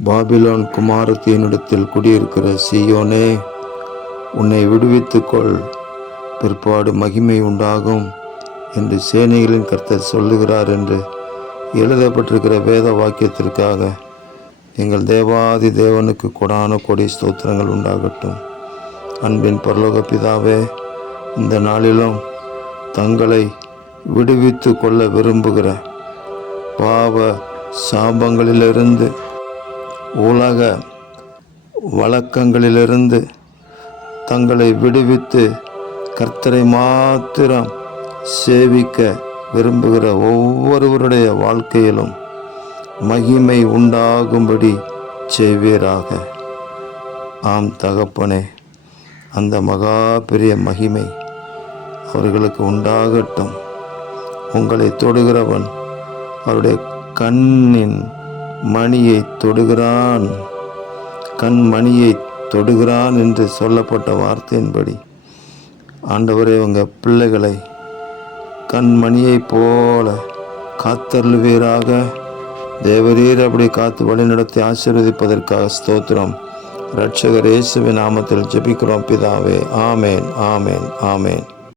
Babylon குமாரத்தினிடத்தில் குடியிருக்கிற சீயோனே, உன்னை விடுவித்துக்கொள், பிற்பாடு மகிமை உண்டாகும் என்று சேனைகளின் கர்த்தர் சொல்லுகிறார் என்று எழுதப்பட்டிருக்கிற வேத வாக்கியத்திற்காக எங்கள் தேவாதி தேவனுக்கு கொடான கொடி ஸ்தோத்திரங்கள் உண்டாகட்டும். அன்பின் பரலோக பிதாவே, இந்த நாளிலும் தங்களை விடுவித்து கொள்ள விரும்புகிற பாவ சாபங்களிலிருந்து, உலக வழக்கங்களிலிருந்து தங்களை விடுவித்து கர்த்தரை மாத்திரம் சேவிக்க விரும்புகிற ஒவ்வொருவருடைய வாழ்க்கையிலும் மகிமை உண்டாகும்படி செய்வீராக. ஆம் தகப்பனே, அந்த மகா பெரிய மகிமை அவர்களுக்கு உண்டாகட்டும். உங்களை தொடுகிறவன் அவருடைய கண்ணின் மணியை தொடுகிறான், கண்மணியை தொடுகிறான் என்று சொல்லப்பட்ட வார்த்தையின்படி ஆண்டவரே, உங்கள் பிள்ளைகளை கண்மணியை போல காத்தருள்வீராக. தேவரீர் அப்படி காத்து வழிநடத்தி ஆசீர்வதிப்பதற்காக ஸ்தோத்திரம். இரட்சகர் இயேசுவின் நாமத்தில் ஜெபிக்கிறோம் பிதாவே. ஆமேன், ஆமேன், ஆமேன்.